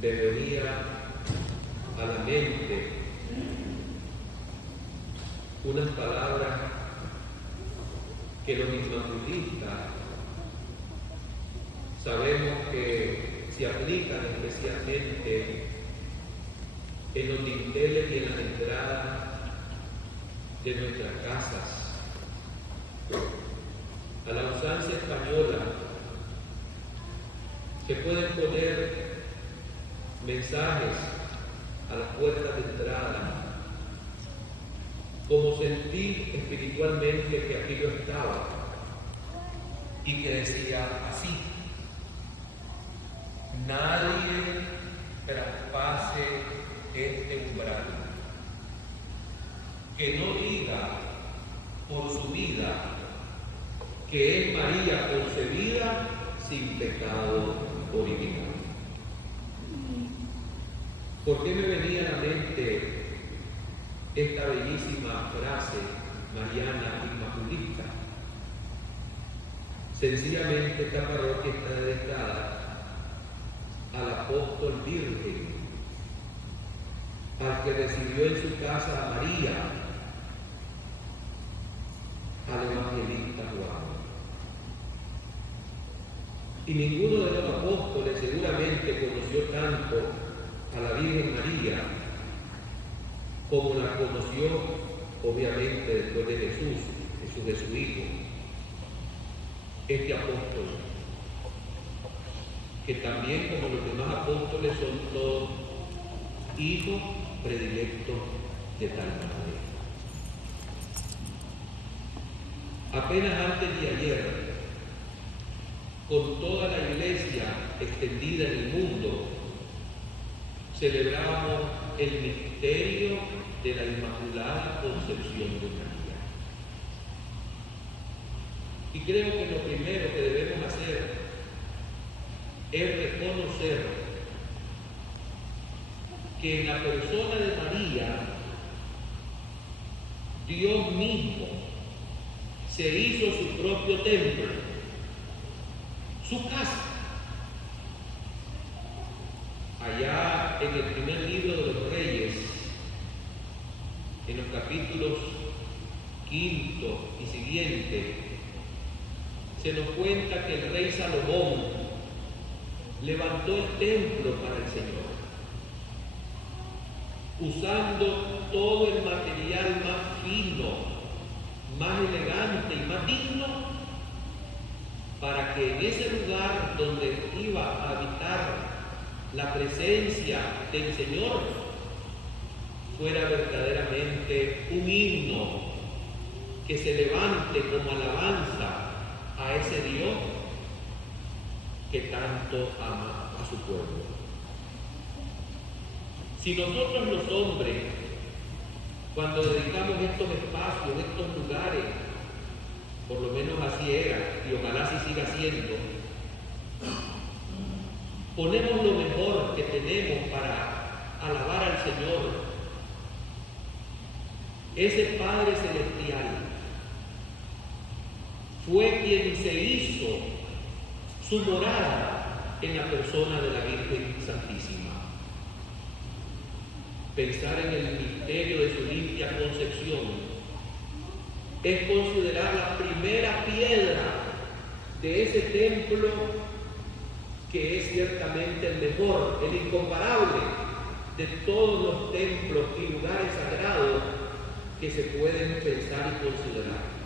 me venía a la mente unas palabras que los inmaculistas sabemos que se aplican especialmente en los dinteles y en las entradas de nuestras casas. A la usanza española se pueden poner mensajes a las puertas de entrada, como sentí espiritualmente que aquí yo estaba, y que decía así: nadie traspase este umbral, que no diga por su vida que es María concebida sin pecado original. ¿Por qué me venía a la mente esta bellísima frase mariana inmaculista? Sencillamente esta parroquia está dedicada al apóstol virgen, al que recibió en su casa a María, al evangelista Juan. Y ninguno de los apóstoles seguramente conoció tanto a la Virgen María como la conoció, obviamente, después de Jesús de su Hijo, este apóstol, que también, como los demás apóstoles, son todos hijos predilectos de tal manera. Apenas antes de ayer, con toda la iglesia extendida en el mundo, celebrábamos el misterio de la Inmaculada Concepción de María. Y creo que lo primero que debemos hacer es reconocer que en la persona de María, Dios mismo se hizo su propio templo, su casa. Allá en el primer libro de los Reyes, en los capítulos 5 y siguiente, se nos cuenta que el rey Salomón levantó el templo para el Señor, usando todo el material más fino, más elegante y más digno, para que en ese lugar donde iba a habitar la presencia del Señor fuera verdaderamente un himno que se levante como alabanza a ese Dios que tanto ama a su pueblo. Si nosotros los hombres, cuando dedicamos estos espacios, estos lugares, por lo menos así era, y ojalá así siga siendo, ponemos lo mejor que tenemos para alabar al Señor, ese Padre Celestial fue quien se hizo su morada en la persona de la Virgen Santísima. Pensar en el misterio de su limpia concepción es considerar la primera piedra de ese templo que es ciertamente el mejor, el incomparable de todos los templos y lugares sagrados que se pueden pensar y considerar.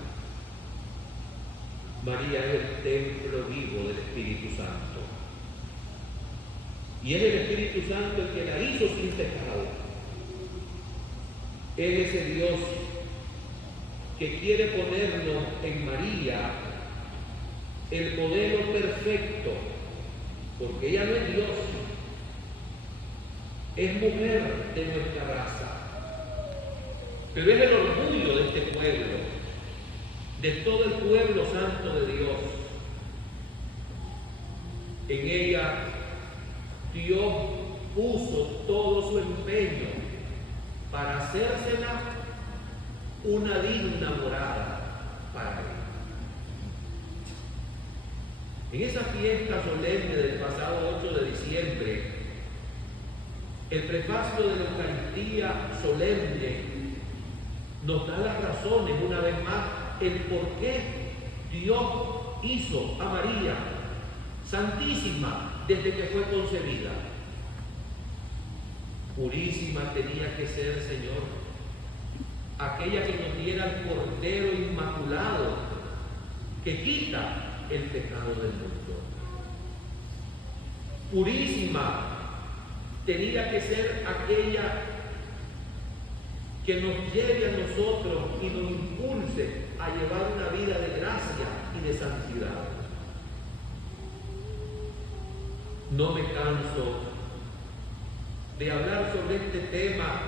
María es el templo vivo del Espíritu Santo. Y es el Espíritu Santo el que la hizo sin pecado. Él es ese Dios que quiere ponernos en María el modelo perfecto, porque ella no es Dios, es mujer de nuestra raza, pero es el orgullo de este pueblo, de todo el pueblo santo de Dios. En ella Dios puso todo su empeño para hacérsela una digna morada para él. En esa fiesta solemne del pasado 8 de diciembre, El prefacio de la Eucaristía solemne nos da las razones, una vez más, el por qué Dios hizo a María santísima desde que fue concebida. Purísima tenía que ser, Señor, aquella que nos diera el Cordero Inmaculado que quita el pecado del mundo. Purísima tenía que ser aquella que nos lleve a nosotros y nos impulse a llevar una vida de gracia y de santidad. No me canso de hablar sobre este tema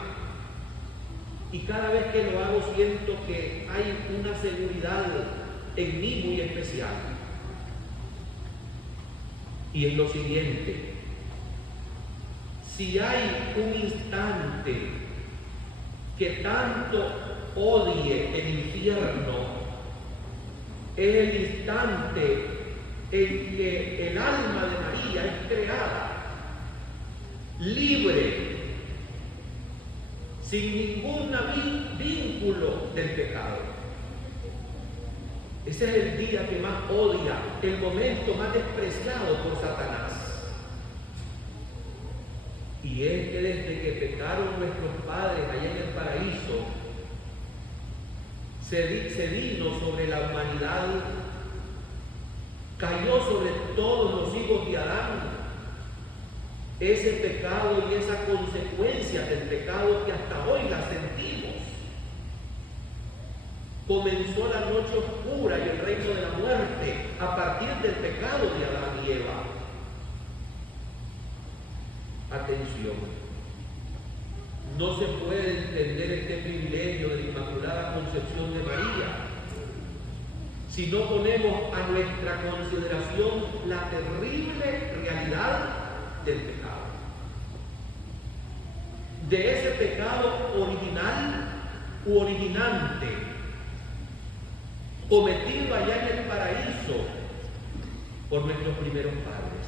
y cada vez que lo hago siento que hay una seguridad en mí muy especial. Y es lo siguiente: si hay un instante que tanto odie el infierno, es el instante en que el alma de María es creada libre, sin ningún vínculo del pecado. Ese es el día que más odia, el momento más despreciado por Satanás. Y es que desde que pecaron nuestros padres allá en el paraíso, se vino sobre la humanidad, cayó sobre todos los hijos de Adán ese pecado y esa consecuencia del pecado que hasta hoy la sentimos. Comenzó la noche oscura y el reino de la muerte a partir del pecado de Adán y Eva. Atención, no se puede entender este privilegio de la Inmaculada Concepción de María si no ponemos a nuestra consideración la terrible realidad del pecado. De ese pecado original u originante, cometido allá en el paraíso por nuestros primeros padres.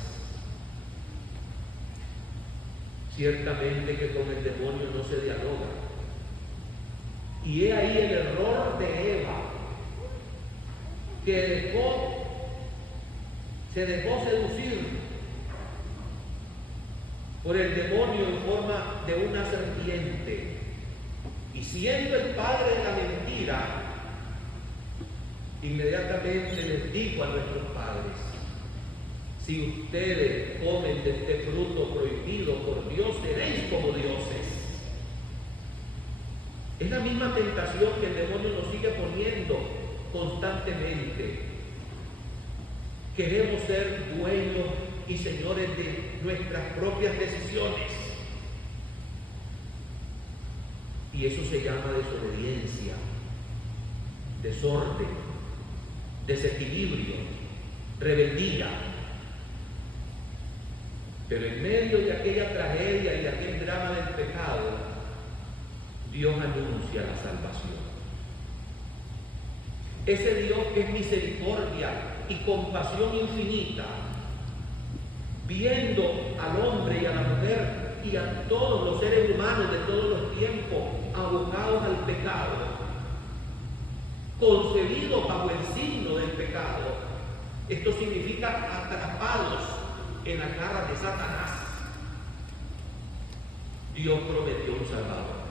Ciertamente que con el demonio no se dialoga. Y he ahí el error de Eva, que se dejó seducir por el demonio en forma de una serpiente. Y siendo el padre de la mentira, inmediatamente les dijo a nuestros padres: si ustedes comen de este fruto prohibido por Dios, seréis como dioses. Es la misma tentación que el demonio nos sigue poniendo constantemente. Queremos ser dueños y señores de nuestras propias decisiones. Y eso se llama desobediencia, desorden, desequilibrio, rebeldía. Pero en medio de aquella tragedia y de aquel drama del pecado, Dios anuncia la salvación. Ese Dios que es misericordia y compasión infinita, viendo al hombre y a la mujer y a todos los seres humanos de todos los tiempos abocados al pecado, concebidos bajo el signo del pecado. Esto significa atrapados en las garras de Satanás. Dios prometió un Salvador.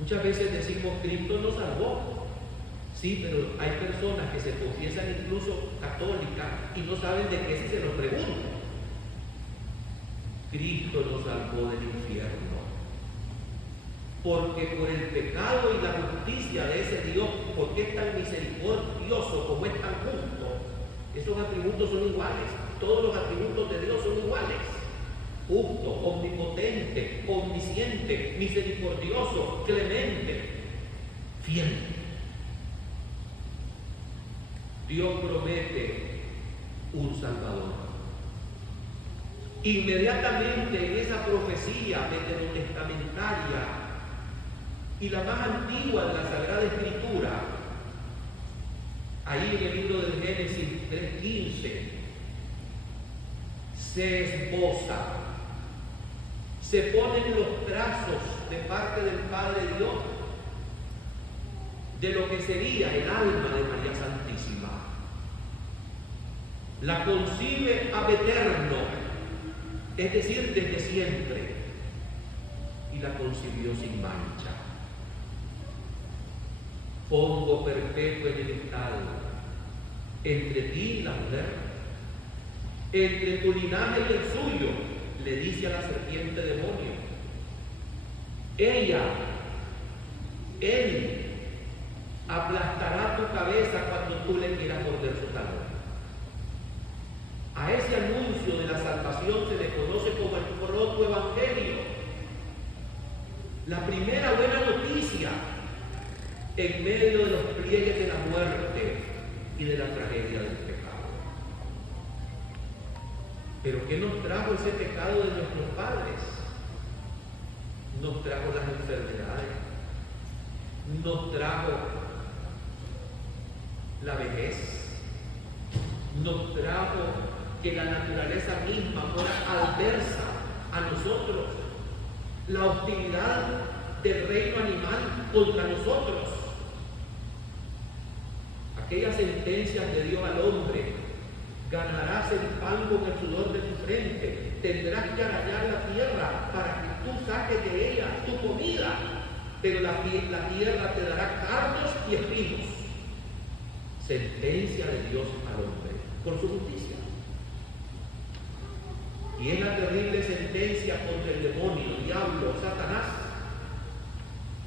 Muchas veces decimos: Cristo nos salvó. Sí, pero hay personas que se confiesan incluso católicas y no saben de qué se nos pregunta. Cristo nos salvó del infierno, porque por el pecado y la justicia de ese Dios, porque es tan misericordioso como es tan justo, esos atributos son iguales. Todos los atributos de Dios son iguales: justo, omnipotente, omnisciente, misericordioso, clemente, fiel. Dios promete un Salvador. Inmediatamente en esa profecía veterotestamentaria y la más antigua de la Sagrada Escritura, ahí en el libro del Génesis 3:15, se esboza se ponen los trazos de parte del Padre Dios de lo que sería el alma de María Santísima. La concibe ab eterno, es decir, desde siempre, y la concibió sin mancha. Pongo perpetua enemistad entre ti y la mujer, entre tu linaje y el suyo, le dice a la serpiente demonio. Él aplastará tu cabeza cuando tú le quieras morder su talón. A ese anuncio de la salvación se le conoce como el protoevangelio, la primera buena noticia en medio de los pliegues de la muerte y de la tragedia del pecado. Pero ¿qué nos trajo ese pecado de nuestros padres? Nos trajo las enfermedades, nos trajo la vejez, nos trajo que la naturaleza misma fuera adversa a nosotros, la hostilidad del reino animal contra nosotros, aquellas sentencias de Dios al hombre: ganarás el pan con el sudor de tu frente, tendrás que arañar la tierra para que tú saques de ella tu comida, pero la tierra te dará cardos y espinos. Sentencia de Dios al hombre por su justicia. Y es la terrible sentencia contra el demonio, el diablo, Satanás,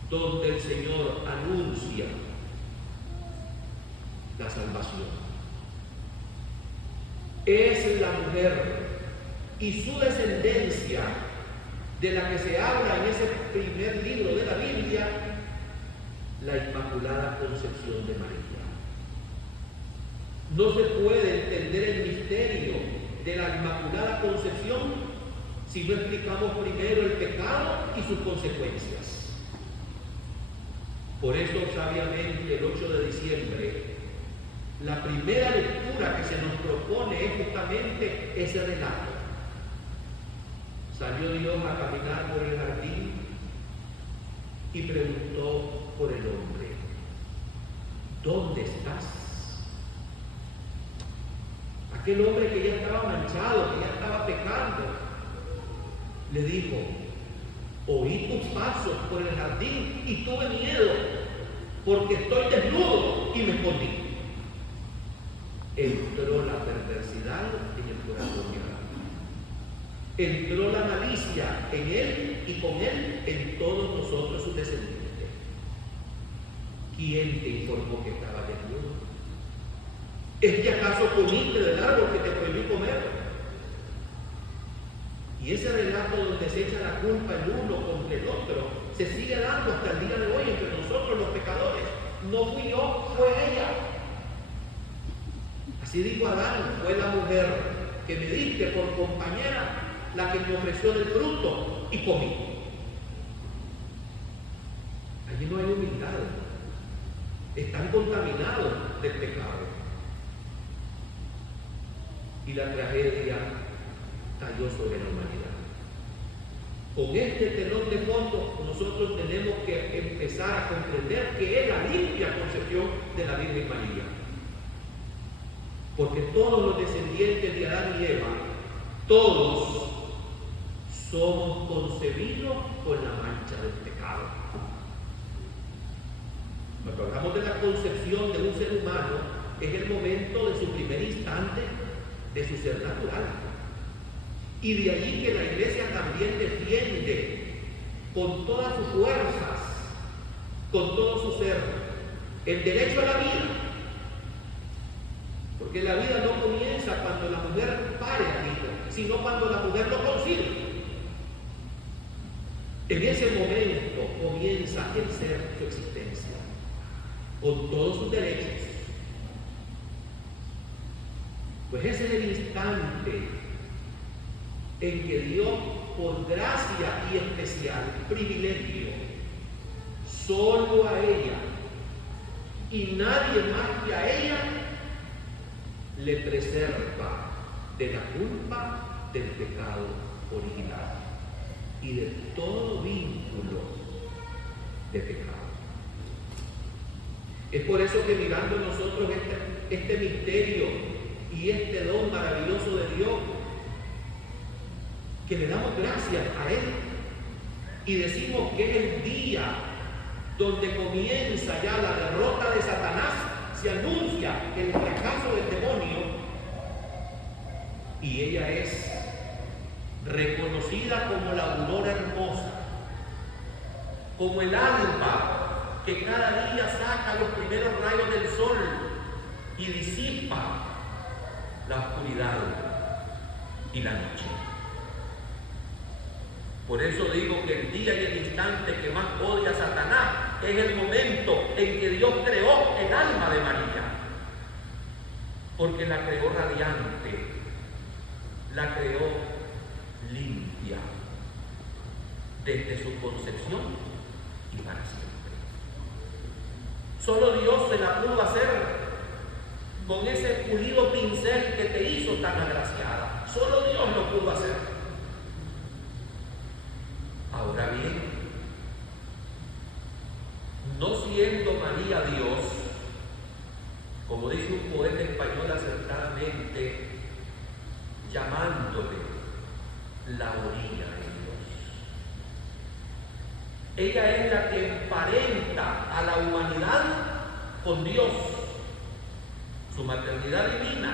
donde el Señor anuncia la salvación. Es la mujer y su descendencia de la que se habla en ese primer libro de la Biblia, la Inmaculada Concepción de María. No se puede entender el misterio de la Inmaculada Concepción si no explicamos primero el pecado y sus consecuencias. Por eso, sabiamente, el 8 de diciembre, la primera lectura que se nos propone es justamente ese relato. Salió Dios a caminar por el jardín y preguntó por el hombre: ¿dónde estás? Aquel hombre que ya estaba manchado, que ya estaba pecando, le dijo: oí tus pasos por el jardín y tuve miedo, porque estoy desnudo y me escondí. Entró la perversidad en el corazón de Adán. Entró la malicia en él y con él en todos nosotros sus descendientes. ¿Quién te informó que estaba desnudo? ¿Es que acaso comiste del árbol que te prohibí comer? Y ese relato donde se echa la culpa el uno contra el otro se sigue dando hasta el día de hoy entre nosotros los pecadores. No fui yo, fue ella. Así dijo Adán: fue la mujer que me diste por compañera la que me ofreció del fruto y comí. Allí no hay humildad. Están contaminados del pecado. Y la tragedia cayó sobre la humanidad. Con este telón de fondo nosotros tenemos que empezar a comprender que es la limpia concepción de la Virgen María. Porque todos los descendientes de Adán y Eva, todos somos concebidos con la mancha del pecado. Cuando hablamos de la concepción de un ser humano, es el momento de su primer instante de su ser natural. Y de allí que la Iglesia también defiende con todas sus fuerzas, con todo su ser, el derecho a la vida. Porque la vida no comienza cuando la mujer pare al hijo, sino cuando la mujer lo concibe. En ese momento comienza el ser, su existencia, con todos sus derechos. Pues ese es el instante en que Dios, por gracia y especial privilegio, solo a ella y nadie más que a ella, le preserva de la culpa del pecado original. y de todo vínculo de pecado. Es por eso que mirando nosotros este misterio y este don maravilloso de Dios, que le damos gracias a Él y decimos que es el día donde comienza ya la derrota de Satanás, se anuncia el fracaso del demonio y ella es reconocida como la aurora hermosa, como el alba que cada día saca los primeros rayos del sol y disipa la oscuridad y la noche. Por eso digo que el día y el instante que más odia a Satanás es el momento en que Dios creó el alma de María, porque la creó radiante, la creó limpia desde su concepción y para siempre. Solo Dios se la pudo hacer con ese pulido pincel que te hizo tan agraciada. Solo Dios lo pudo hacer. Ahora bien, no siendo María Dios, como dice un poeta español acertadamente, llamándole la orilla de Dios. Ella es la que emparenta a la humanidad con Dios, su maternidad divina,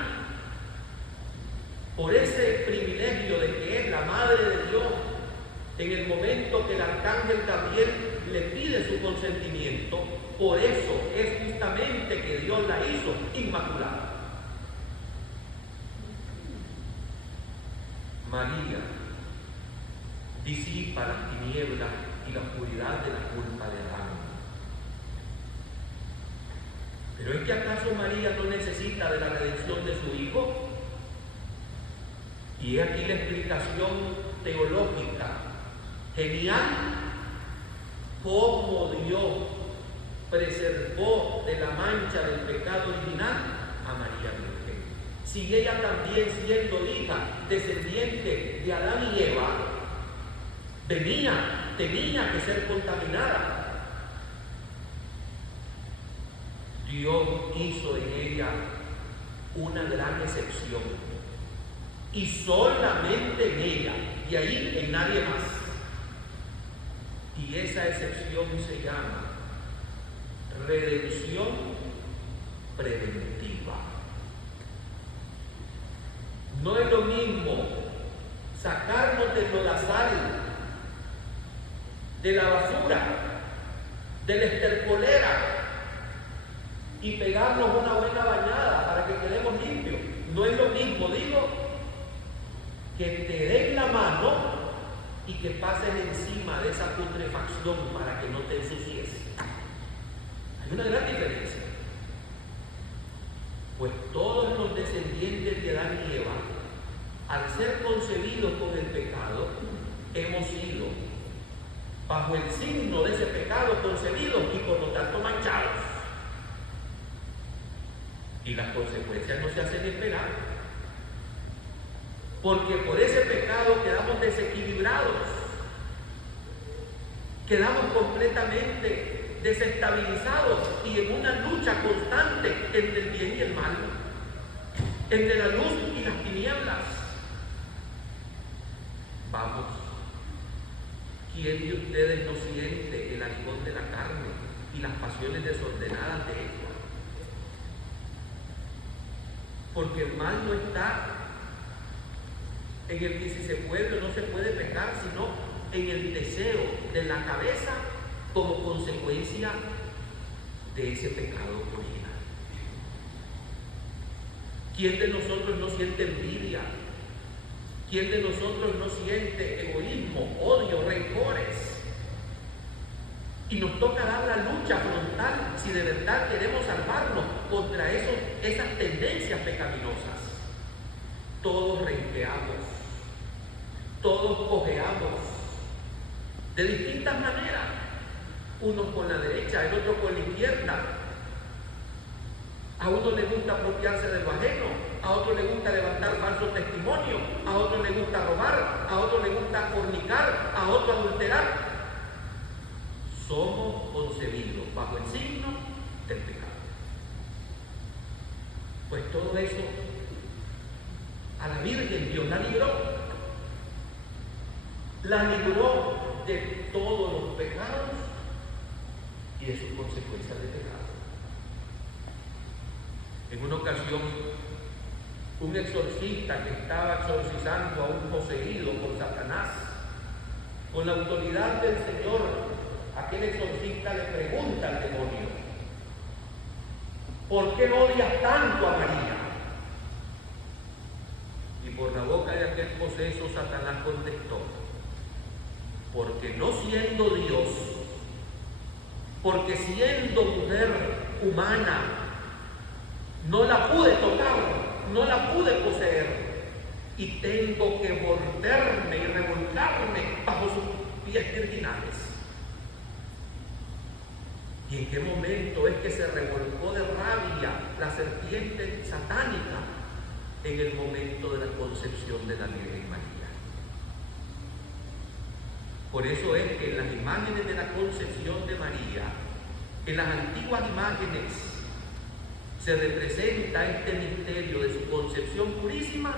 por ese privilegio de que es la madre de Dios. En el momento que el arcángel Gabriel le pide su consentimiento, por eso es justamente que Dios la hizo inmaculada. María disipa las tinieblas y la oscuridad de la culpa de Adán. Pero ¿es que acaso María no necesita de la redención de su Hijo? Y he aquí la explicación teológica genial, cómo Dios preservó de la mancha del pecado original a María Virgen. Si ella también, siendo hija, descendiente de Adán y Eva, tenía que ser contaminada. Dios hizo en ella una gran excepción, y solamente en ella, y ahí en nadie más. Y esa excepción se llama redención preventiva. No es lo mismo sacarnos del lodazal, de la basura, de la estercolera y pegarnos una buena bañada para que quedemos limpios. No es lo mismo, digo, que te den la mano y que pases encima de esa putrefacción para que no te ensucies. Hay una gran diferencia. Pues todos los descendientes de Adán y Eva, al ser concebidos con el pecado, hemos sido bajo el signo de ese pecado concebidos y por lo tanto manchados. Y las consecuencias no se hacen esperar. Porque por ese pecado quedamos desequilibrados, quedamos completamente desestabilizados y en una lucha constante entre el bien y el mal, entre la luz y las tinieblas. Vamos, ¿quién de ustedes no siente el aguijón de la carne y las pasiones desordenadas de ella? Porque el mal no está en el que si se puede o no se puede pecar, sino en el deseo de la cabeza como consecuencia de ese pecado original. ¿Quién de nosotros no siente envidia? ¿Quién de nosotros no siente egoísmo, odio, rencores? Y nos toca dar la lucha frontal si de verdad queremos salvarnos contra esas tendencias pecaminosas. Todos renqueamos, todos cojeamos, de distintas maneras, unos con la derecha, el otro con la izquierda. A uno le gusta apropiarse de lo ajeno, a otro le gusta levantar falso testimonio, a a otro le gusta robar, a otro le gusta fornicar, a otro adulterar. Somos concebidos bajo el signo del pecado. Pues todo eso a la Virgen Dios la libró. La libró de todos los pecados y de sus consecuencias de pecado. En una ocasión, un exorcista que estaba exorcizando a un poseído por Satanás, con la autoridad del Señor, aquel exorcista le pregunta al demonio: ¿por qué odias tanto a María? Y por la boca de aquel poseso Satanás contestó: porque no siendo Dios, porque siendo mujer humana, no la pude tocar, no la pude poseer, y tengo que volverme y revolcarme bajo sus pies virginales. ¿Y en qué momento es que se revolcó de rabia la serpiente satánica? En el momento de la concepción de la Virgen María. Por eso es que en las imágenes de la concepción de María, en las antiguas imágenes, se representa este misterio de su concepción purísima,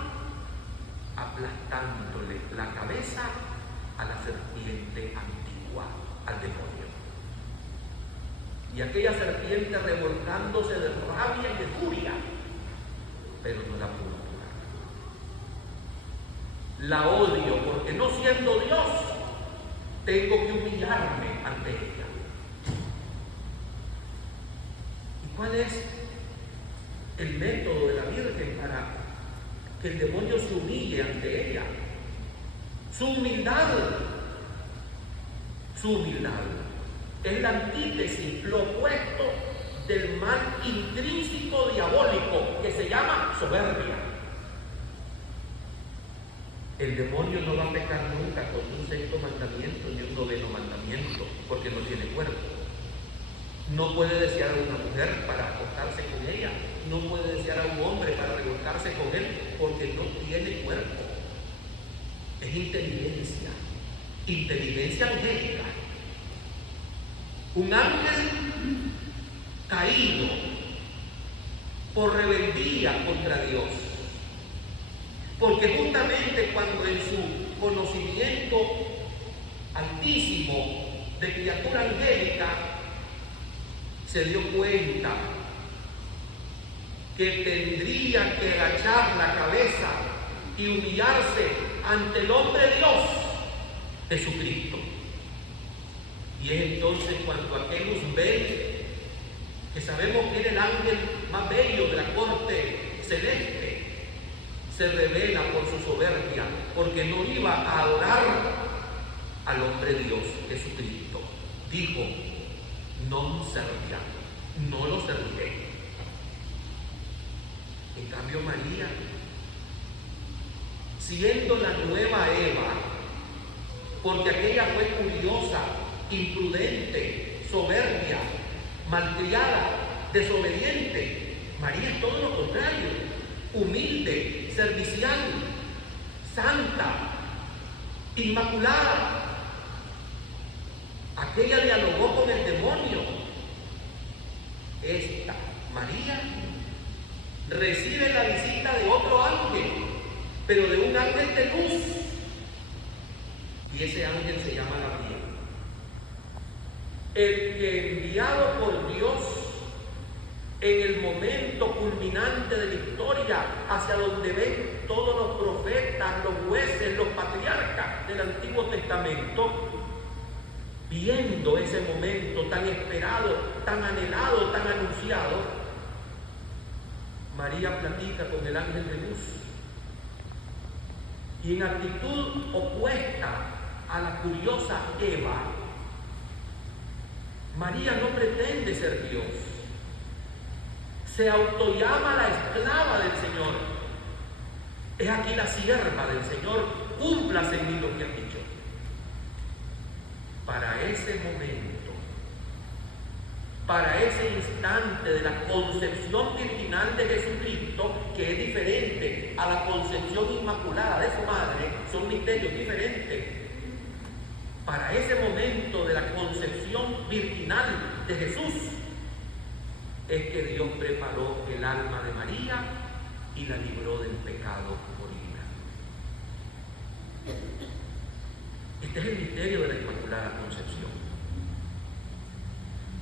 aplastándole la cabeza a la serpiente antigua, al demonio. Y aquella serpiente revolcándose de rabia y de furia, pero no la pudo tocar. La odio porque no siendo Dios, tengo que humillarme ante ella. ¿Y cuál es el método de la Virgen para que el demonio se humille ante ella? Su humildad es la antítesis, lo opuesto del mal intrínseco diabólico que se llama soberbia. El demonio no va a pecar nunca con un sexto mandamiento ni un noveno mandamiento, porque no tiene cuerpo. No puede desear a una mujer para acostarse con ella, no puede desear a un hombre para revolcarse con él, porque no tiene cuerpo. Es inteligencia angélica. Un ángel caído por rebeldía contra Dios. Porque justamente cuando en su conocimiento altísimo de criatura angélica se dio cuenta que tendría que agachar la cabeza y humillarse ante el hombre Dios, Jesucristo. Y es entonces cuando aquel Luzbel, que sabemos que era el ángel más bello de la corte celeste, se revela por su soberbia, porque no iba a adorar al hombre Dios, Jesucristo. Dijo: non serviam, no lo serviré. En cambio María, siendo la nueva Eva, porque aquella fue curiosa, imprudente, soberbia, malcriada, desobediente, María es todo lo contrario, humilde, servicial, santa, inmaculada. Aquella dialogó con el demonio. Esta, María, recibe la visita de otro ángel, pero de un ángel de luz. Y ese ángel se llama Gabriel. El que enviado por Dios en el momento culminante de la historia, hacia donde ven todos los profetas, los jueces, los patriarcas del Antiguo Testamento, viendo ese momento tan esperado, tan anhelado, tan anunciado, María platica con el ángel de luz. Y en actitud opuesta a la curiosa Eva, María no pretende ser Dios. Se autollama la esclava del Señor. Es aquí la sierva del Señor, cúmplase en mí lo que has dicho. Para ese momento, para ese instante de la concepción virginal de Jesucristo, que es diferente a la concepción inmaculada de su madre, misterios diferentes. Para ese momento de la concepción virginal de Jesús, es que Dios preparó el alma de María y la libró del pecado original. Este es el misterio de la Inmaculada Concepción.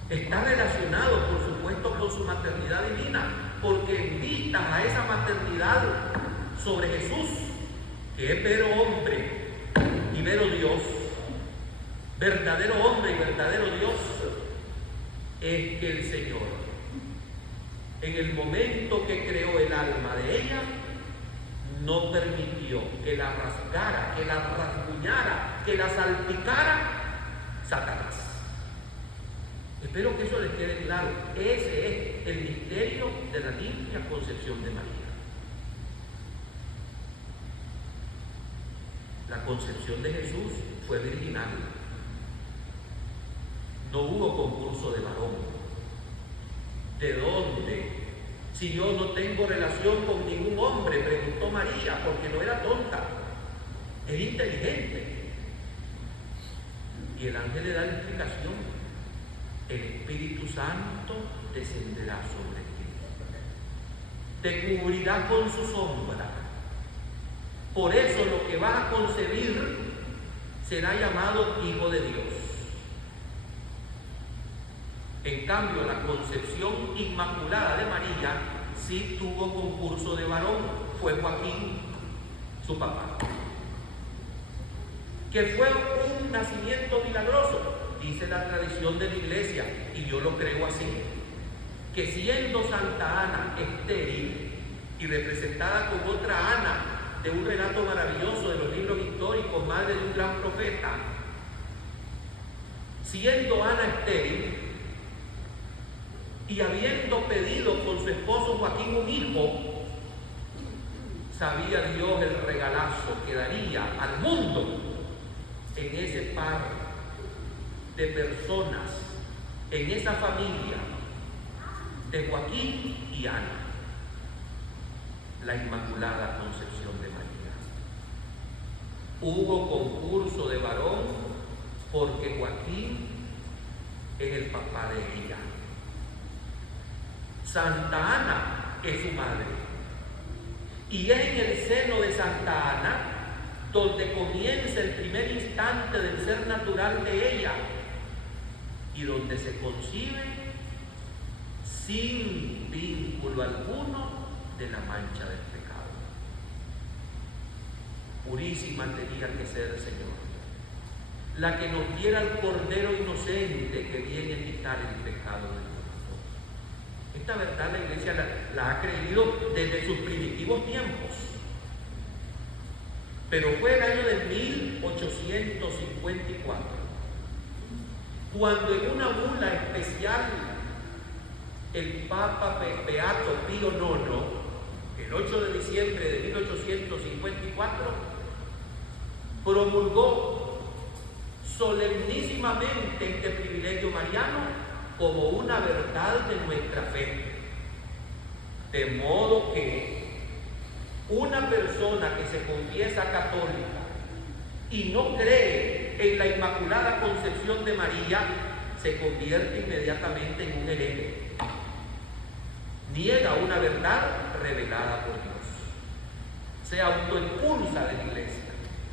Está relacionado, por supuesto, con su maternidad divina, porque en vistas a esa maternidad sobre Jesús, que es vero hombre y vero Dios, verdadero hombre y verdadero Dios, es que el Señor, en el momento que creó el alma de ella, no permitió que la rasgara, que la rasguñara, que la salpicara Satanás. Espero que eso les quede claro. Ese es el misterio de la limpia concepción de María. La concepción de Jesús fue virginal. No hubo concurso de varón. ¿De dónde? Si yo no tengo relación con ningún hombre, preguntó María, porque no era tonta, era inteligente. Y el ángel le da la explicación. El Espíritu Santo descenderá sobre ti, te cubrirá con su sombra. Por eso lo que vas a concebir será llamado Hijo de Dios. En cambio, la concepción inmaculada de María sí tuvo concurso de varón. Fue Joaquín, su papá. Que fue un nacimiento milagroso, dice la tradición de la Iglesia, y yo lo creo así, que siendo Santa Ana estéril y representada con otra Ana de un relato maravilloso de los libros históricos, madre de un gran profeta, siendo Ana estéril y habiendo pedido con su esposo Joaquín un hijo, sabía Dios el regalazo que daría al mundo en ese par de personas, en esa familia de Joaquín y Ana, la Inmaculada Concepción de María. Hubo concurso de varón porque Joaquín es el papá de ella. Santa Ana es su madre. Y es en el seno de Santa Ana donde comienza el primer instante del ser natural de ella y donde se concibe sin vínculo alguno de la mancha del pecado. Purísima tenía que ser el Señor, la que nos diera el Cordero inocente que viene a quitar el pecado del mundo. Esta verdad la Iglesia la ha creído desde sus primitivos tiempos. Pero fue el año de 1854, cuando en una bula especial el Papa Beato Pío IX, el 8 de diciembre de 1854, promulgó solemnísimamente este privilegio mariano como una verdad de nuestra fe. De modo que una persona que se confiesa católica y no cree en la Inmaculada Concepción de María se convierte inmediatamente en un hereje. Niega una verdad revelada por Dios. Se autoexpulsa de la Iglesia.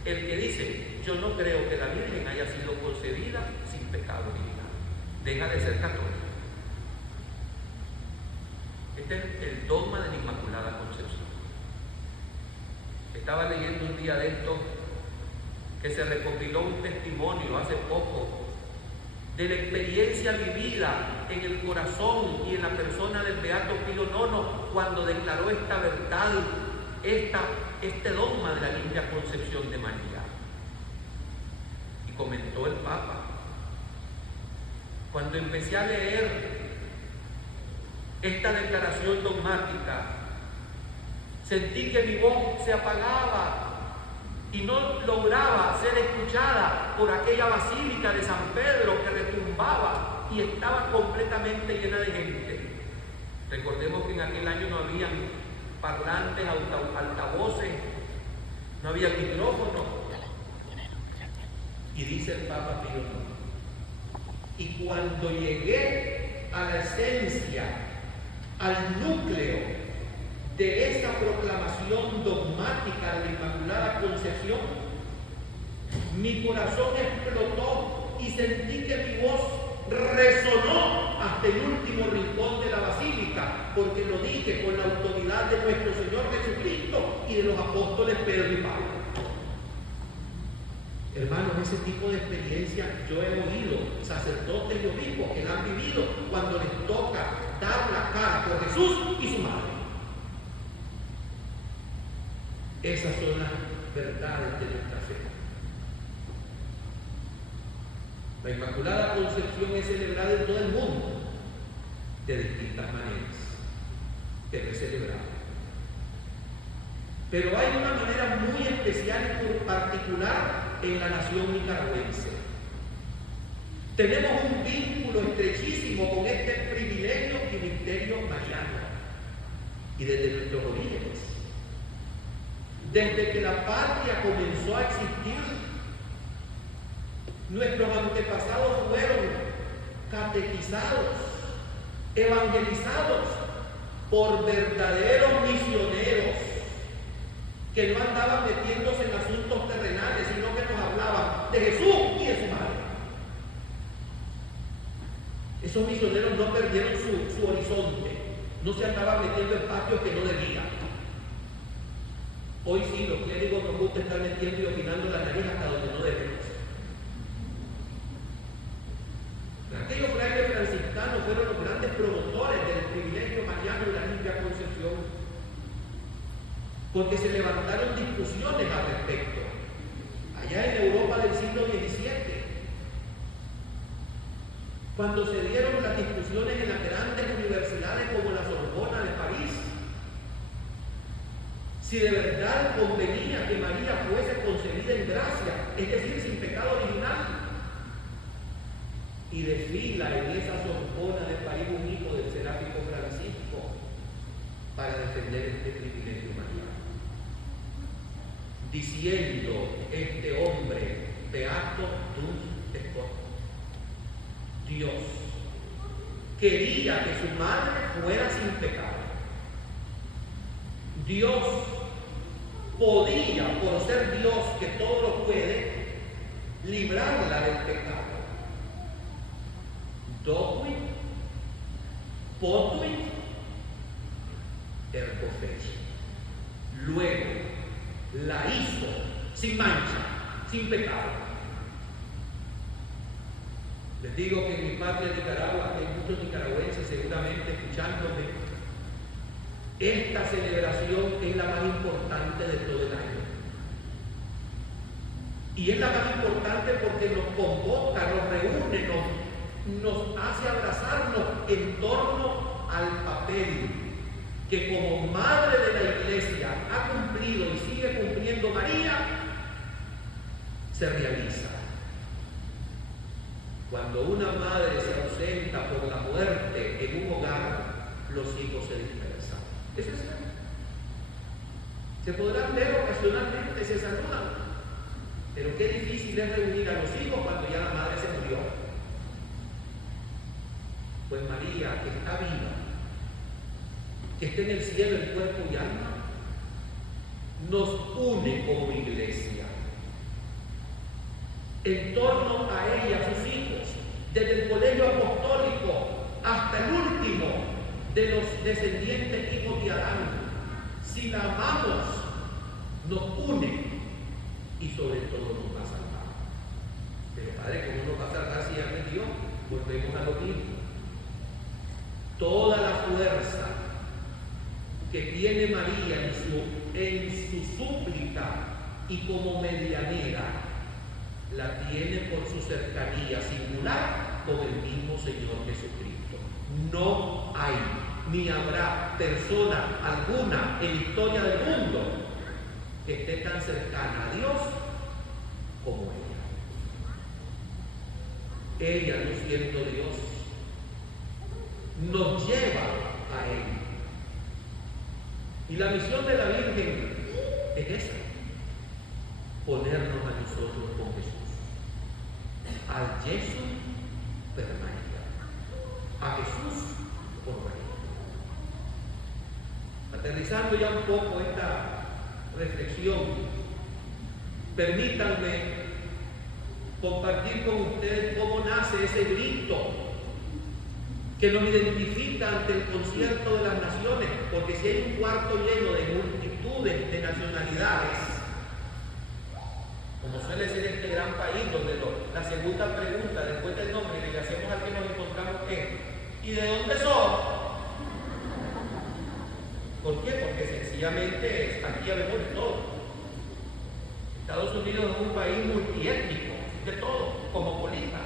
El que dice, yo no creo que la Virgen haya sido concebida sin pecado original, deja de ser católico. Este es el dogma de la Inmaculada Concepción. Estaba leyendo un día de esto que se recopiló un testimonio hace poco de la experiencia vivida en el corazón y en la persona del Beato Pío IX cuando declaró esta verdad, este dogma de la limpia concepción de María. Y comentó el Papa: cuando empecé a leer esta declaración dogmática, sentí que mi voz se apagaba y no lograba ser escuchada por aquella basílica de San Pedro que retumbaba y estaba completamente llena de gente. Recordemos que en aquel año no habían parlantes, altavoces, no había micrófonos. Y dice el Papa Pío IX, y cuando llegué a la esencia, al núcleo de esa proclamación dogmática de la Inmaculada Concepción, mi corazón explotó y sentí que mi voz resonó hasta el último rincón de la basílica, porque lo dije con la autoridad de nuestro Señor Jesucristo y de los apóstoles Pedro y Pablo. Hermanos, ese tipo de experiencia yo he oído sacerdotes y obispos que la han vivido cuando les toca dar la cara por Jesús y su madre. Esas son las verdades de nuestra fe. La Inmaculada Concepción es celebrada en todo el mundo de distintas maneras, pero es celebrada. Pero hay una manera muy especial y particular en la nación nicaragüense. Tenemos un vínculo estrechísimo con este privilegio y misterio mariano, y desde nuestros orígenes. Desde que la patria comenzó a existir, nuestros antepasados fueron catequizados, evangelizados por verdaderos misioneros que no andaban metiéndose en asuntos terrenales, sino que nos hablaban de Jesús y de su madre. Esos misioneros no perdieron su horizonte, no se andaban metiendo en patios que no debían. Hoy sí, los clérigos nos gusta estar metiendo y opinando la nariz hasta donde no debemos. Aquellos frailes franciscanos fueron los grandes promotores del privilegio mariano de la limpia concepción, porque se levantaron discusiones al respecto, allá en Europa del siglo XVII, cuando se dieron las discusiones en las grandes universidades como la Sorbona de París, si de verdad convenía que María fuese concebida en gracia, es decir, sin pecado original. Y desfila en esa Sorbona de París un hijo del seráfico Francisco para defender este privilegio mariano, diciendo este hombre, beato dum esposo, Dios quería que su madre fuera sin pecado. Dios podía, por ser Dios que todo lo puede, librarla del pecado. Docuit, potuit, ergo feci. Luego la hizo sin mancha, sin pecado. Les digo que en mi patria Nicaragua hay muchos nicaragüenses seguramente escuchándome. Esta celebración es la más importante de todo el año. Y es la más importante porque nos convoca, nos reúne, nos hace abrazarnos en torno al papel que como madre de la Iglesia ha cumplido y sigue cumpliendo María, se realiza. Cuando una madre se ausenta por la muerte en un hogar, los hijos se dispersan. Eso es cierto. Se podrán ver ocasionalmente, se saludan, pero qué difícil es reunir a los hijos cuando ya la madre se murió. Pues María, que está viva, que está en el cielo en cuerpo y alma, nos une como iglesia en torno a ella, a sus hijos, desde el colegio apostólico hasta el último de los descendientes hijos de Adán. Si la amamos, nos une y sobre todo nos va a salvar. Pero Padre, ¿cómo nos va a salvar si ya me dio? Volvemos a lo mismo. Toda la fuerza que tiene María en su súplica y como medianera, la tiene por su cercanía singular con el mismo Señor Jesucristo. No hay ni habrá persona alguna en la historia del mundo que esté tan cercana a Dios como ella. Ella, no siendo Dios, nos lleva a Él. Y la misión de la Virgen es esa: ponernos a nosotros con Jesús. al Jesús per María, a Jesús por María. Aterrizando ya un poco esta reflexión, permítanme compartir con ustedes cómo nace ese grito que nos identifica ante el concierto de las naciones, porque si hay un cuarto lleno de multitudes de nacionalidades, como suele ser este gran país, donde la segunda pregunta después del nombre que le hacemos al que nos encontramos es: ¿y de dónde son? ¿Por qué? Porque sencillamente aquí habemos de todo. Estados Unidos es un país multiétnico, de todo, cosmopolita.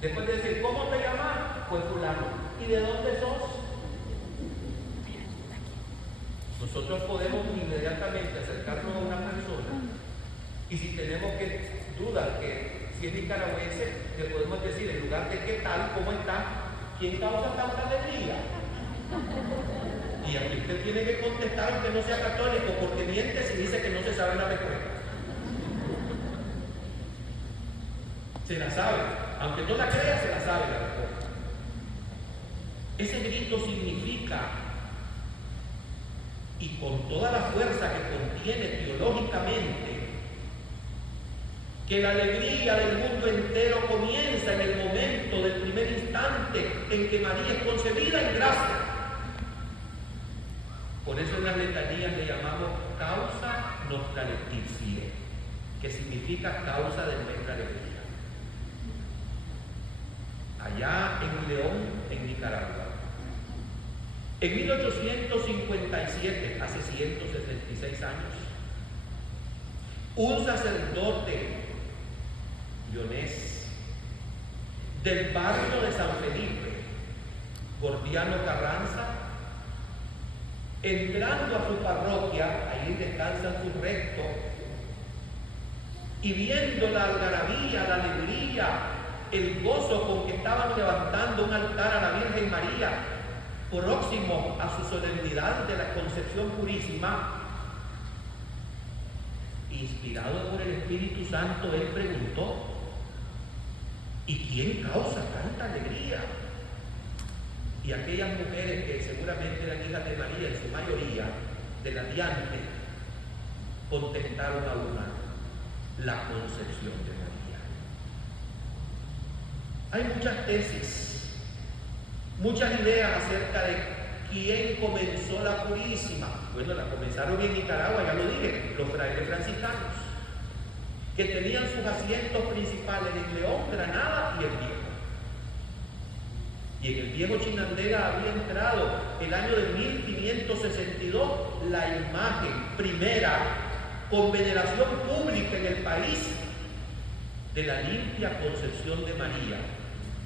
Después de decir, ¿cómo te llamas? Pues fulano. ¿Y de dónde sos? Nosotros podemos inmediatamente acercarnos a una persona y si tenemos dudas que si es nicaragüense, le podemos decir en lugar de qué tal, cómo está, ¿quién causa tanta alegría? Y aquí usted tiene que contestar aunque no sea católico, porque miente si dice que no se sabe la respuesta. Se la sabe, aunque no la crea, se la sabe la respuesta. Ese grito significa, y con toda la fuerza que contiene teológicamente, que la alegría del mundo entero comienza en el momento del primer instante en que María es concebida en gracia. Por eso en las letanías le llamamos causa nostra laetitia, que significa causa de nuestra alegría. Allá en León, en Nicaragua, en 1857, hace 176 años, un sacerdote leonés del barrio de San Felipe, Gordiano Carranza, entrando a su parroquia, ahí descansan sus restos, y viendo la algarabía, la alegría, el gozo con que estaban levantando un altar a la Virgen María, próximo a su solemnidad de la Concepción Purísima, inspirado por el Espíritu Santo, él preguntó: ¿y quién causa tanta alegría? Y aquellas mujeres que seguramente eran hijas de María, en su mayoría, de la diante, contestaron a una: la concepción de María. Hay muchas tesis, muchas ideas acerca de quién comenzó la Purísima. Bueno, la comenzaron en Nicaragua, ya lo dije, los frailes franciscanos, que tenían sus asientos principales en León, Granada y El Viejo. Y en El Viejo Chinandega había entrado el año de 1562 la imagen primera con veneración pública en el país de la limpia concepción de María,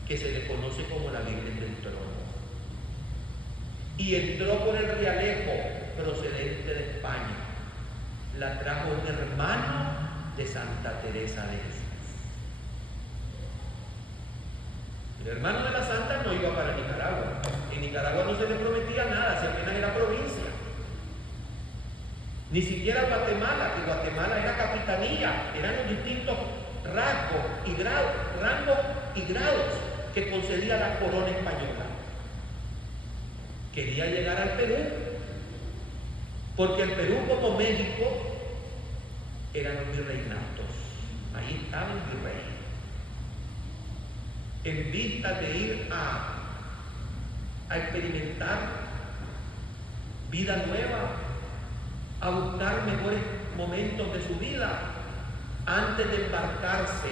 que se le conoce como la Virgen del Trono. Y entró por el Realejo procedente de España. La trajo un hermano de Santa Teresa de Jesús. El hermano de la Santa no iba para Nicaragua. En Nicaragua no se le prometía nada, si apenas era provincia. Ni siquiera Guatemala, que Guatemala era capitanía, eran los distintos rangos y grados que concedía la corona española. Quería llegar al Perú, porque el Perú, como México, eran virreinatos. Ahí estaba el virrey. En vista de ir a experimentar vida nueva, a buscar mejores momentos de su vida, antes de embarcarse,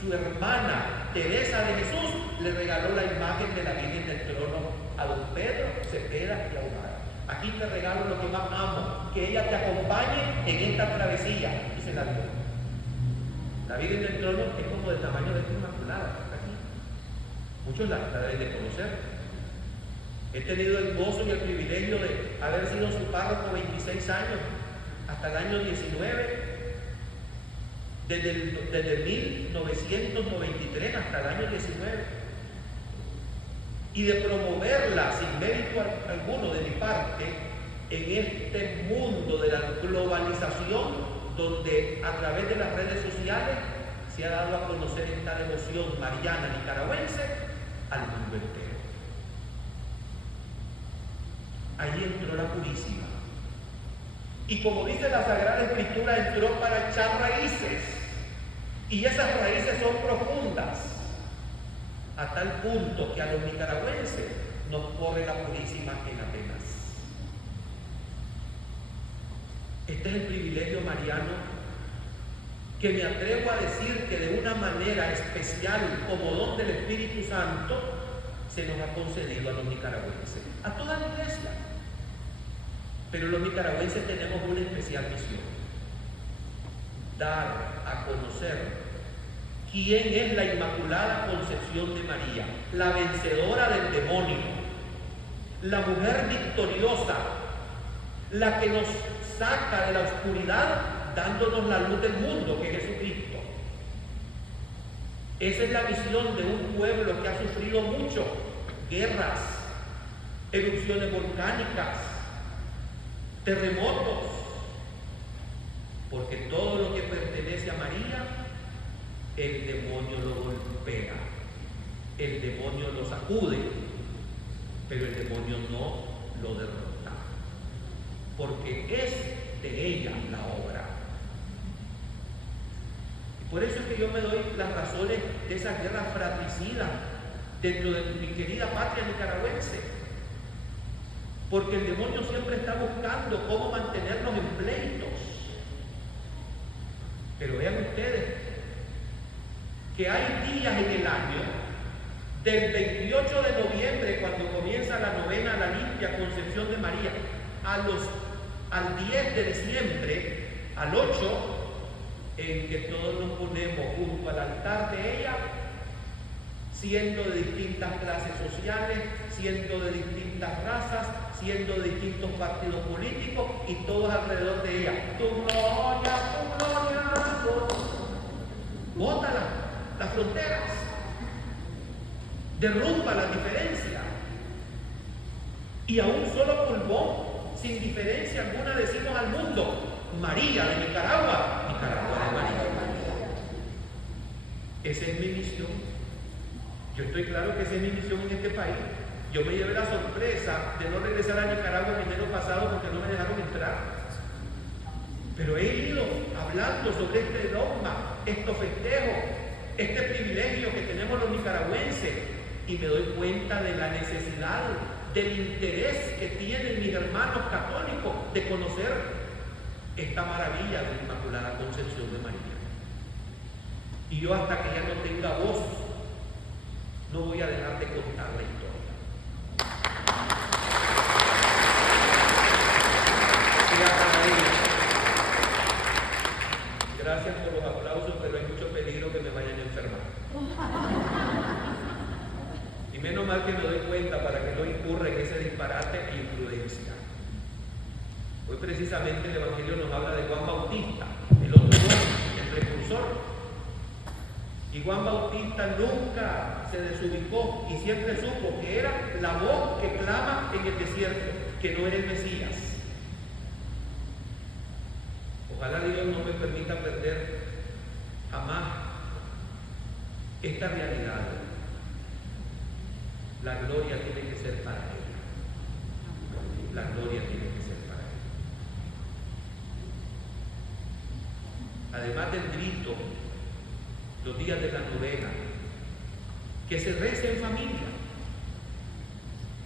su hermana Teresa de Jesús le regaló la imagen de la Virgen del Trono a don Pedro, Cepeda y a Ahumada. Aquí te regalo lo que más amo, que ella te acompañe en esta travesía. Y se la dio. La Virgen del Trono es como del tamaño de esta Inmaculada, está aquí. Muchos la deben de conocer. He tenido el gozo y el privilegio de haber sido su párroco 26 años, hasta el año 19, desde 1993 hasta el año 19, y de promoverla sin mérito alguno de mi parte en este mundo de la globalización, donde a través de las redes sociales se ha dado a conocer esta devoción mariana nicaragüense al mundo entero. Ahí entró la Purísima. Y como dice la Sagrada Escritura, entró para echar raíces. Y esas raíces son profundas, a tal punto que a los nicaragüenses nos corre la Purísima en apenas. Este es el privilegio mariano que me atrevo a decir que de una manera especial, como don del Espíritu Santo, se nos ha concedido a los nicaragüenses, a toda la iglesia. Pero los nicaragüenses tenemos una especial misión: dar a conocer quién es la Inmaculada Concepción de María, la vencedora del demonio, la mujer victoriosa, la que nos saca de la oscuridad dándonos la luz del mundo, que es Jesucristo. Esa es la visión de un pueblo que ha sufrido mucho: guerras, erupciones volcánicas, terremotos, porque todo lo que pertenece a María, el demonio lo golpea, el demonio lo sacude, pero el demonio no lo derrota, porque es de ella la obra. Y por eso es que yo me doy las razones de esa guerra fratricida dentro de mi querida patria nicaragüense, porque el demonio siempre está buscando cómo mantenernos en pleitos. Pero vean ustedes que hay días en el año, del 28 de noviembre, cuando comienza la novena a la limpia Concepción de María, al 10 de diciembre, al 8, en que todos nos ponemos junto al altar de ella, siendo de distintas clases sociales, siendo de distintas razas, siendo de distintos partidos políticos, y todos alrededor de ella. Tu gloria, bótala, las fronteras, derrumba las diferencias, y a un solo pulmón, sin diferencia alguna, decimos al mundo: María de Nicaragua, Nicaragua de María. Esa es mi misión. Yo estoy claro que esa es mi misión en este país. Yo me llevé la sorpresa de no regresar a Nicaragua el enero pasado porque no me dejaron entrar. Pero he ido hablando sobre este dogma, estos festejos, este privilegio que tenemos los nicaragüenses, y me doy cuenta de la necesidad, del interés que tienen mis hermanos católicos de conocer esta maravilla de la Inmaculada Concepción de María. Y yo, hasta que ya no tenga voz, no voy a dejar de contar la historia. Gracias por los aplausos, pero hay mucho peligro que me vayan a enfermar. Y menos mal que me doy cuenta para que no incurra en ese disparate e imprudencia. Hoy precisamente el Evangelio nos habla de Juan Bautista, el otro Juan, el precursor. Y Juan Bautista nunca se desubicó y siempre supo que era la voz que clama en el desierto, que no era el Mesías. Ojalá Dios no me permita perder jamás esta realidad. La gloria tiene que ser para Él. La gloria tiene que ser para Él. Además del grito, los días de la novena, que se reza en familia,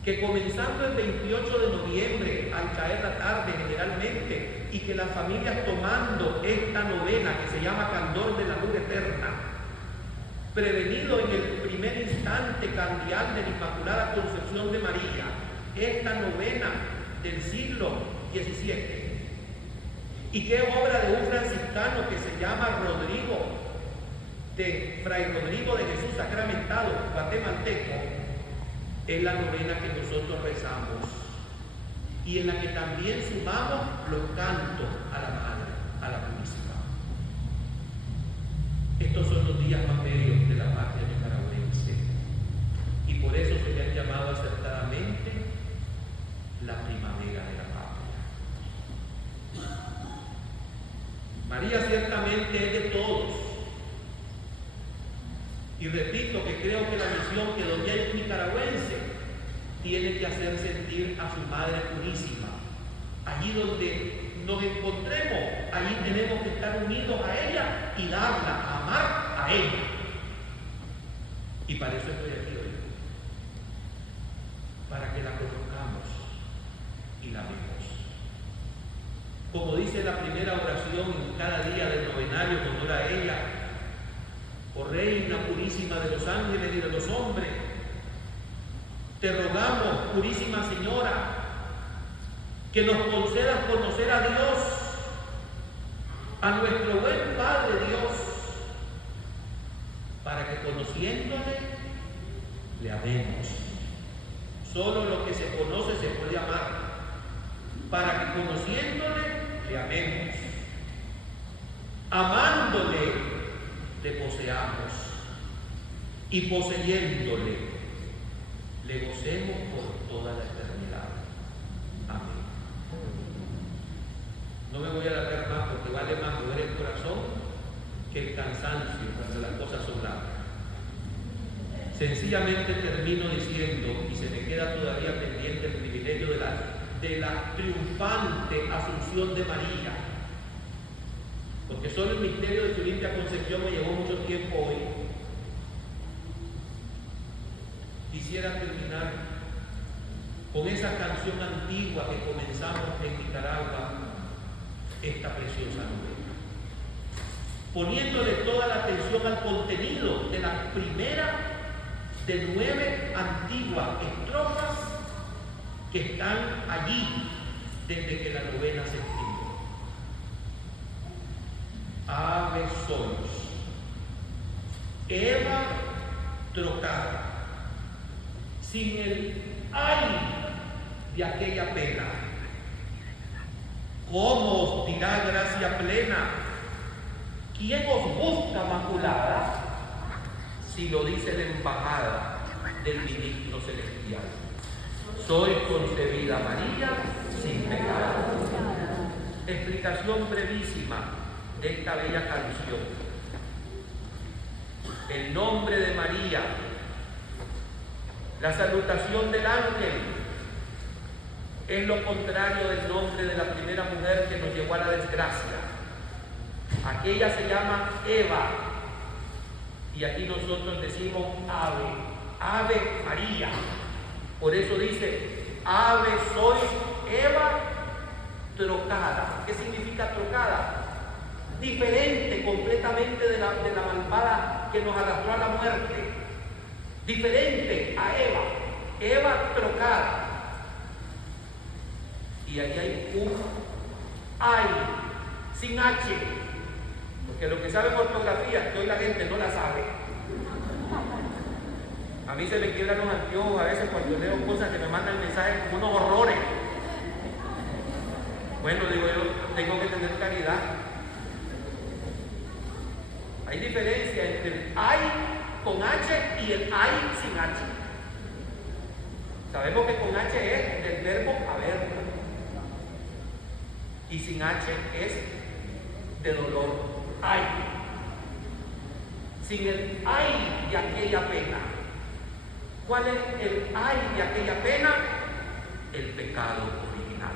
que comenzando el 28 de noviembre, al caer la tarde generalmente, y que las familias tomando esta novena que se llama Candor de la Luz Eterna, prevenido en el primer instante candial de la Inmaculada Concepción de María, esta novena del siglo XVII, y que obra de un franciscano que se llama Fray Rodrigo de Jesús Sacramentado, guatemalteco, es la novena que nosotros rezamos, y en la que también sumamos los cantos a la Madre, a la Purísima. Estos son los días más bellos de la patria nicaragüense, y por eso se le han llamado acertadamente la primavera de la patria. María ciertamente es de todos, Y repito que creo que la misión que donde hay un nicaragüense tiene que hacer sentir a su Madre Purísima. Allí donde nos encontremos, allí tenemos que estar unidos a ella y darla, amar a ella. Y para eso estoy aquí hoy. Para que la conozcamos y la vemos. Como dice la primera oración en cada día del novenario con honor a ella: oh Reina Purísima de los ángeles y de los hombres, te rogamos, Purísima Señora, que nos concedas conocer a Dios, a nuestro buen Padre Dios, para que conociéndole, le amemos. Solo lo que se conoce se puede amar. Para que conociéndole, le amemos. Amándole, le poseamos. Y poseyéndole, le gocemos por toda la eternidad. Amén. No me voy a alargar más porque vale más mover el corazón que el cansancio cuando las cosas son largas. Sencillamente termino diciendo, y se me queda todavía pendiente el privilegio de la triunfante Asunción de María, porque solo el misterio de su limpia concepción me llevó mucho tiempo hoy. Quisiera terminar con esa canción antigua que comenzamos en Nicaragua, esta preciosa novena, poniéndole toda la atención al contenido de la primera de 9 antiguas estrofas que están allí desde que la novena se escribió. Ave sois, Eva trocada, sin el ay de aquella pena. ¿Cómo os dirá gracia plena? ¿Quién os busca maculada? Si lo dice la embajada del ministro celestial. Soy concebida María sin pecado. Explicación brevísima de esta bella canción. El nombre de María, la salutación del ángel, es lo contrario del nombre de la primera mujer que nos llevó a la desgracia. Aquella se llama Eva, y aquí nosotros decimos Ave, Ave María. Por eso dice, Ave sois Eva trocada. ¿Qué significa trocada? Diferente completamente de la malvada que nos arrastró a la muerte. Diferente a Eva, Eva trocada. Y ahí hay un ay, sin H. Porque lo que sabe ortografía, que hoy la gente no la sabe. A mí se me quiebran los anteojos a veces cuando leo cosas que me mandan mensajes como unos horrores. Bueno, digo yo, tengo que tener caridad. Hay diferencia entre el ay con H y el ay sin H. Sabemos que con H es del verbo haber. Y sin H es de dolor. Ay. Sin el ay de aquella pena. ¿Cuál es el ay de aquella pena? El pecado original.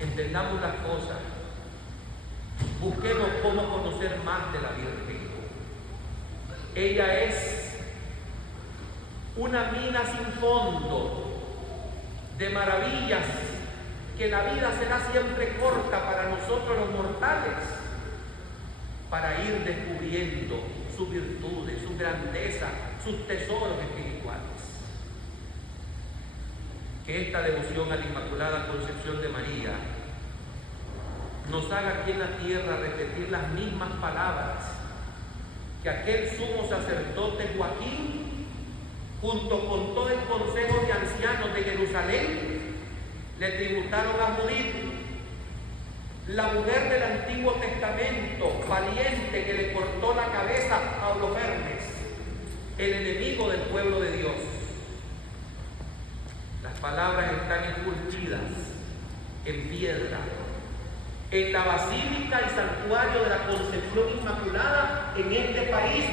Entendamos las cosas. Busquemos cómo conocer más de la Virgen. Ella es una mina sin fondo de maravillas, que la vida será siempre corta para nosotros los mortales, para ir descubriendo sus virtudes, su grandeza, sus tesoros espirituales. Que esta devoción a la Inmaculada Concepción de María nos haga aquí en la tierra repetir las mismas palabras que aquel sumo sacerdote Joaquín, junto con todo el consejo de ancianos de Jerusalén, le tributaron a Judith, la mujer del Antiguo Testamento, valiente, que le cortó la cabeza a Holofernes, el enemigo del pueblo de Dios. Las palabras están esculpidas en piedra en la Basílica y Santuario de la Concepción Inmaculada en este país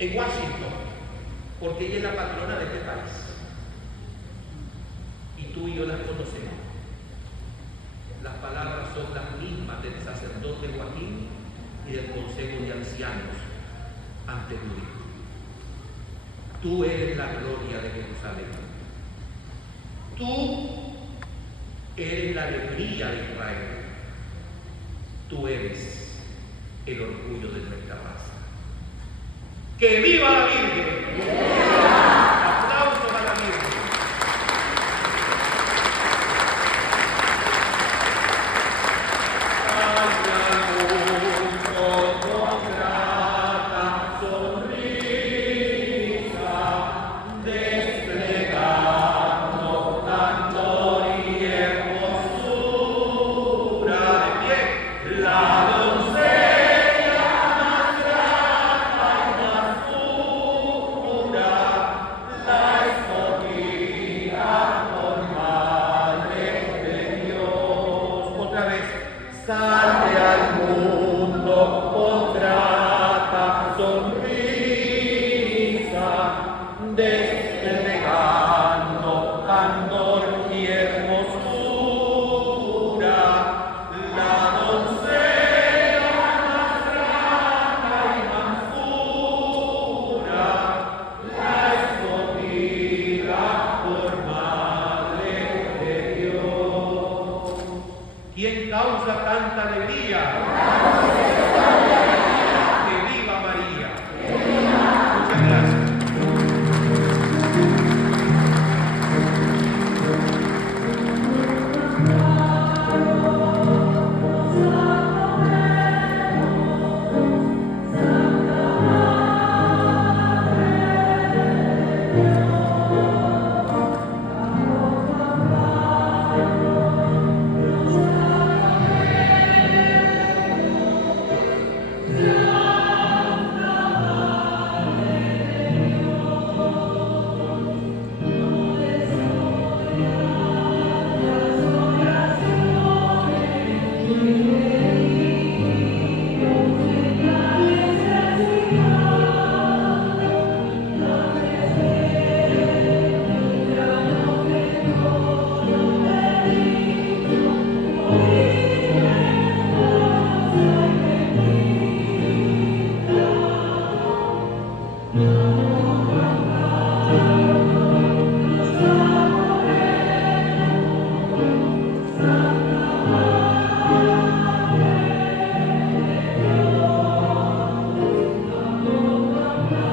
en Washington, porque ella es la patrona de este país. Y tú y yo las conocemos. Las palabras son las mismas del sacerdote Joaquín y del consejo de ancianos ante Judío. Tú eres la gloria de Jerusalén. Tú eres la alegría de Israel. Tú eres el orgullo de nuestra raza. ¡Que viva la Virgen! ¡Aplausos a la Virgen! Salve al mundo.